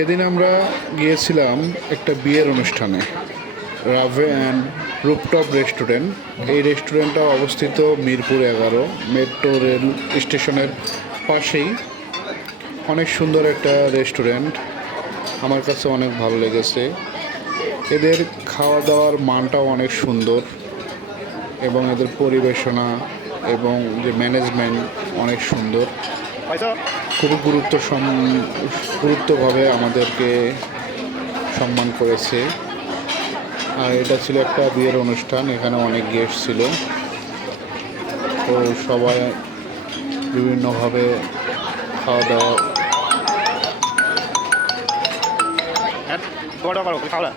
সেদিন আমরা গিয়েছিলাম একটা বিয়ের অনুষ্ঠানে, রাভে অ্যান্ড রুপটপ রেস্টুরেন্ট। এই রেস্টুরেন্টটা অবস্থিত মিরপুর 11 মেট্রো রেল স্টেশনের পাশেই। অনেক সুন্দর একটা রেস্টুরেন্ট, আমার কাছে অনেক ভালো লেগেছে। এদের খাওয়া দাওয়ার মানটাও অনেক সুন্দর এবং এদের পরিবেশনা এবং যে ম্যানেজমেন্ট অনেক সুন্দর। খুব গুরুত্বভাবে আমাদেরকে সম্মান করেছে। আর এটা ছিল একটা বিয়ের অনুষ্ঠান, এখানে অনেক গেস্ট ছিল। তো সবাই বিভিন্নভাবে খাওয়া দাওয়া খাওয়া